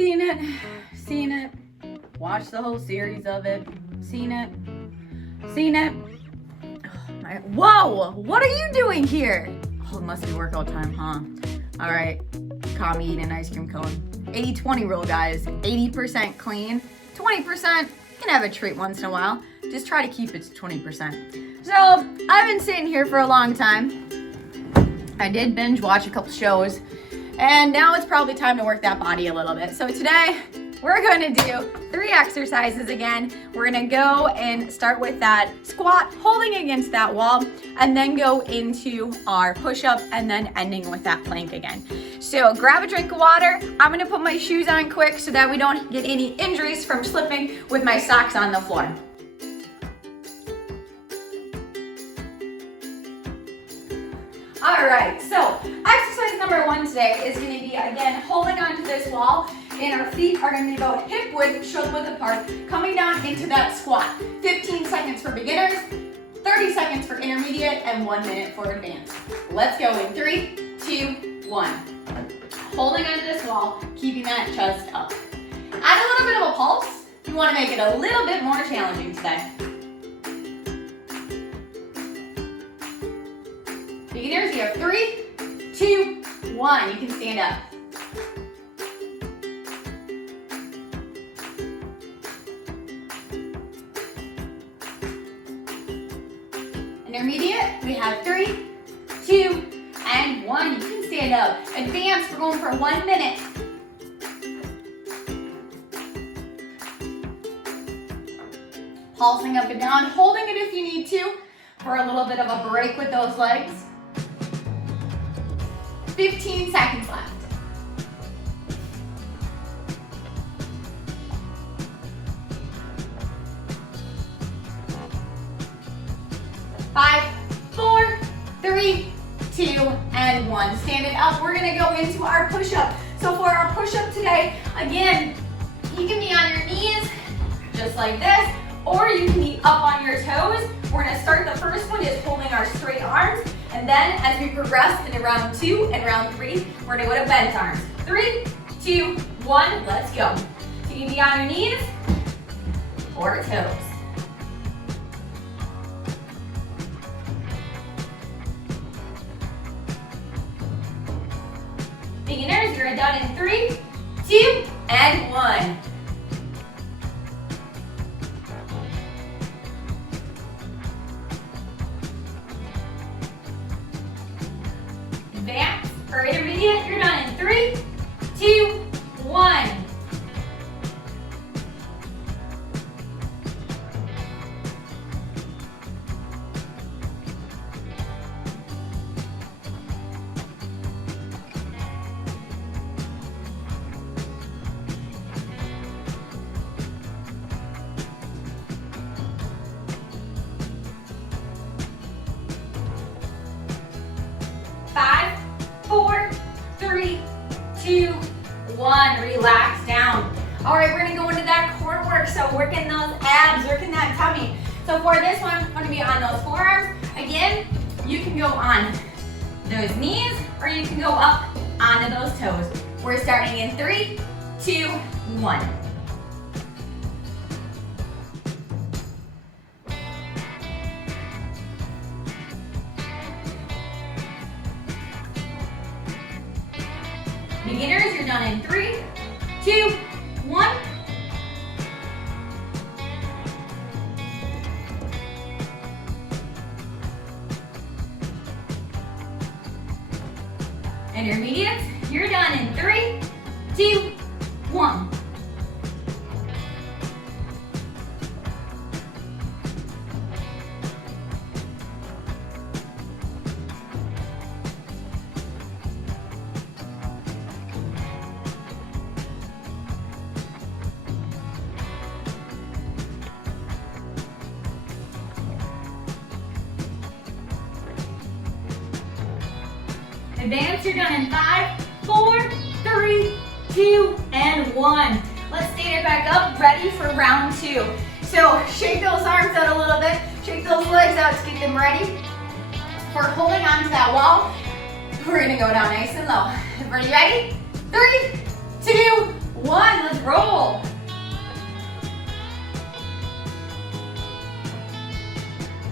Seen it, watched the whole series of it, seen it. Whoa, what are you doing here? Oh, it must be workout time, huh? All right, caught me eating an ice cream cone. 80-20 rule, guys. 80% clean, 20% can have a treat once in a while. Just try to keep it to 20%. So I've been sitting here for a long time. I did binge watch a couple shows, and now it's probably time to work that body a little bit. So today we're going to do 3 exercises again. We're going to go and start with that squat, holding against that wall, and then go into our push-up, and then ending with that plank again. So grab a drink of water. I'm going to put my shoes on quick so that we don't get any injuries from slipping with my socks on the floor. All right, so exercise number 1 today is going to be, again, holding onto this wall, and our feet are going to be about hip width, shoulder width apart, coming down into that squat. 15 seconds for beginners, 30 seconds for intermediate, and 1 minute for advanced. Let's go in 3, 2, 1. Holding onto this wall, keeping that chest up. Add a little bit of a pulse. You want to make it a little bit more challenging today. Beginners, you have 3, 2, 1. You can stand up. Intermediate, we have 3, 2, and 1. You can stand up. Advanced, we're going for 1 minute. Pulsing up and down, holding it if you need to for a little bit of a break with those legs. 15 seconds left. Five, 4, 3, 2, and 1. Stand it up. We're gonna go into our push-up. So for our push-up today, again, you can be on your knees, just like this, or you can be up on your toes. We're gonna start, the first one is holding our straight arms, and then as we progress into round 2 and round 3, we're gonna go to bent arms. 3, 2, 1, let's go. So you can be on your knees or toes. Beginners, you're done in 3, 2, and 1. Advanced or intermediate, you're done in 3, 2, 1. Five, 4, 3, 2, 1. Relax down. All right, we're gonna go into that core work. So working those abs, working that tummy. So for this one, I'm gonna be on those forearms. Again, you can go on those knees, or you can go up onto those toes. We're starting in 3, 2, 1. Beginners, you're done in 3, 2, 1. Intermediates, you're done in 3, 2, 1. Advance, you're done in 5, 4, 3, 2, and 1. Let's stand it back up, ready for round 2. So shake those arms out a little bit, shake those legs out to get them ready. For holding onto that wall, we're gonna go down nice and low. Everybody ready? 3, 2, 1, let's roll.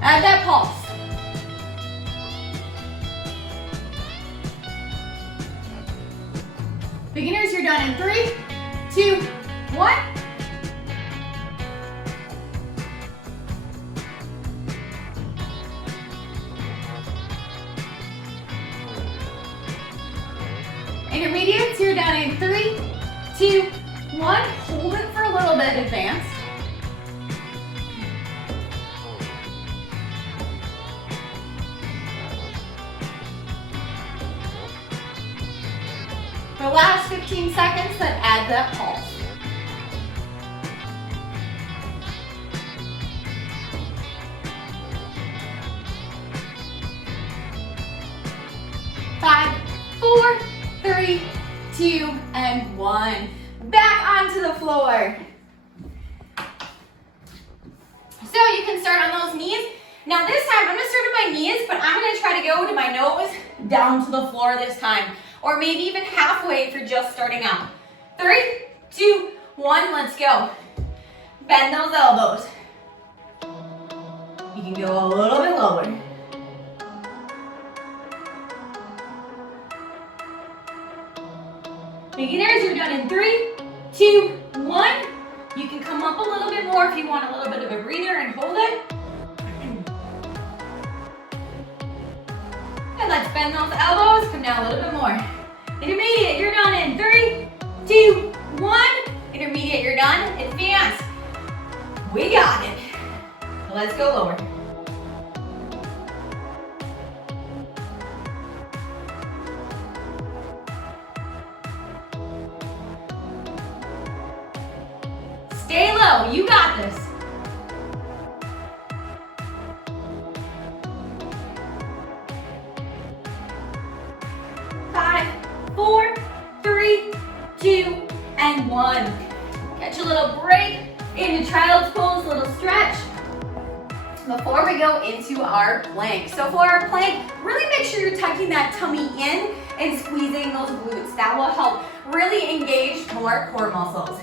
Add that pulse. Beginners, you're done in 3, 2, 1. Intermediates, you're done in 3, 2, 1. Hold it for a little bit, advance. For the last 15 seconds, then add that pulse. Five, 4, 3, 2, and 1. Back onto the floor. So you can start on those knees. Now this time, I'm gonna start at my knees, but I'm gonna try to go to my nose down to the floor this time. Or maybe even halfway if you're just starting out. 3, 2, 1, let's go. Bend those elbows. You can go a little bit lower. Beginners, you're done in 3, 2, 1. You can come up a little bit more if you want a little bit of a breather and hold it. And let's bend those elbows, come down a little bit more. Intermediate, you're done in 3, 2, 1. Intermediate, you're done. Advance. We got it. Let's go lower. Stay low, you got this. Five, 4, 3, 2, and 1. Catch a little break into child's pose, a little stretch before we go into our plank. So for our plank, really make sure you're tucking that tummy in and squeezing those glutes. That will help really engage more core muscles.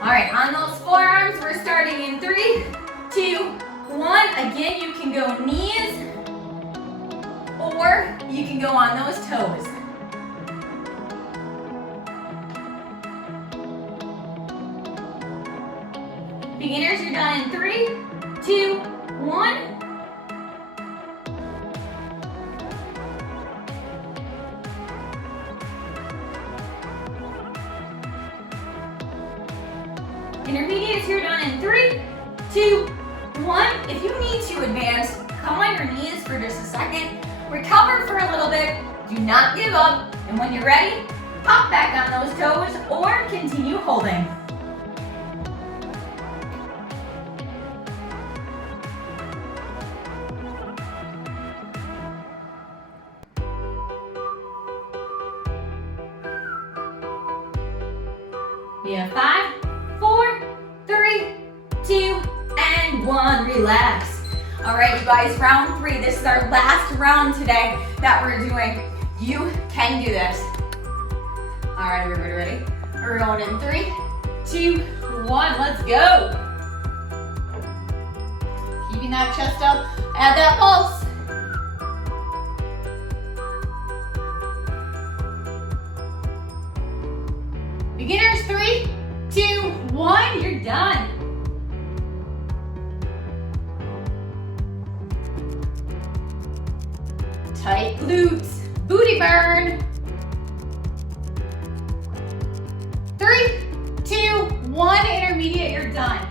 All right, on those forearms, we're starting in 3, 2, 1. Again, you can go knees or you can go on those toes. Beginners, you're done in 3, 2, 1. Intermediates, you're done in 3, 2, 1. If you need to advance, come on your knees for just a second. Recover for a little bit. Do not give up. And when you're ready, pop back on those toes or continue holding. We have 5, 4, 3, 2, and 1. Relax. All right, you guys, round 3. This is our last round today that we're doing. You can do this. All right, everybody ready? We're going in 3, 2, 1. Let's go. Keeping that chest up. Add that pulse. Beginners, 3, 2, 1, you're done. Tight glutes, booty burn. 3, 2, 1, intermediate, you're done.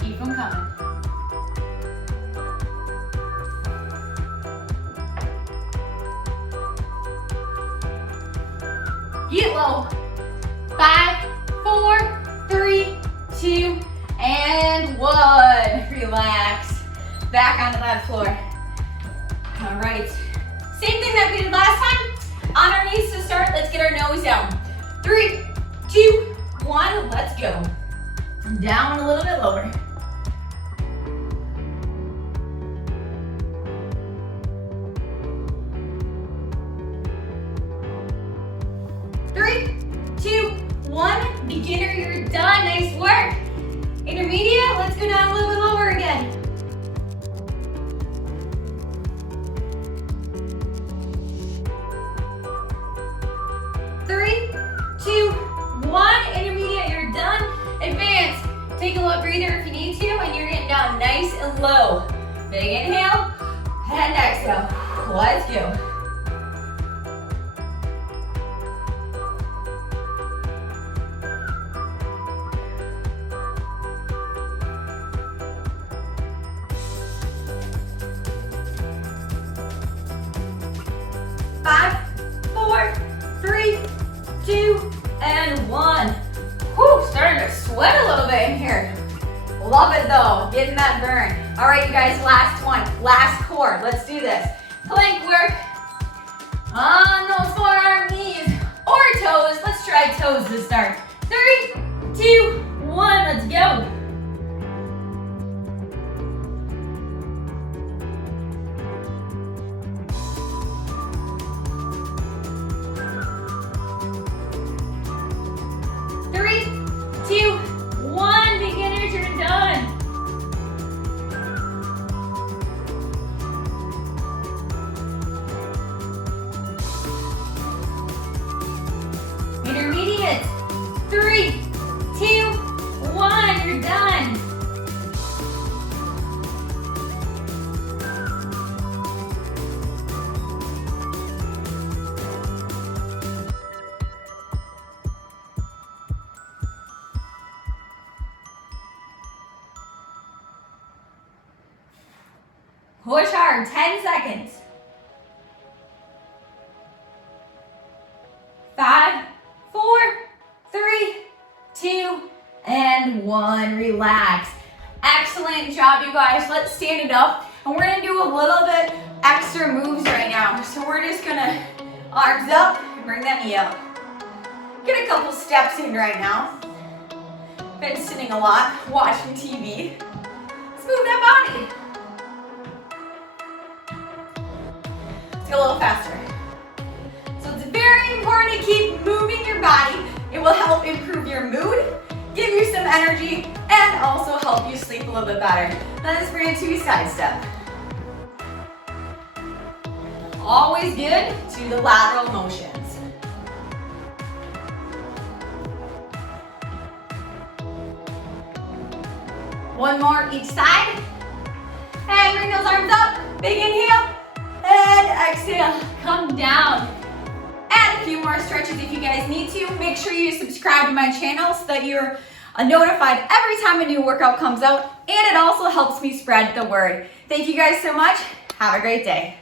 Keep them coming. Get low. 5, 4, 3, 2, and 1. Relax. Back onto that floor. All right. Same thing that we did last time. On our knees to start. Let's get our nose down. 3, 2, 1. Let's go. Down a little bit lower. Beginner, you're done. Nice work. Intermediate, let's go down a little bit lower again. Three, two, one. Intermediate, you're done. Advanced. Take a little breather if you need to, and you're getting down nice and low. Big inhale and exhale. Let's go. Five, four, three, two, and one. Whew, starting to sweat a little bit in here. Love it though, getting that burn. All right, you guys, last one, last core. Let's do this. Plank work on those forearm, knees, or toes. Let's try toes to start. 3, 2, 1, let's go. Three, two, one. Beginners, you're done. Intermediate. 3, 2, 1. You're done. Push hard, 10 seconds. 5, 4, 3, 2, and 1. Relax. Excellent job, you guys. Let's stand it up, and we're gonna do a little bit extra moves right now. So we're just gonna arms up, bring that knee up. Get a couple steps in right now. Been sitting a lot, watching TV. Let's move that body. Let's go a little faster. So it's very important to keep moving your body. It will help improve your mood, give you some energy, and also help you sleep a little bit better. Let's bring it to a side step. Always good to the lateral motions. One more each side. And bring those arms up. Big inhale. And exhale. Come down. Add a few more stretches if you guys need to. Make sure you subscribe to my channel so that you're notified every time a new workout comes out. And it also helps me spread the word. Thank you guys so much. Have a great day.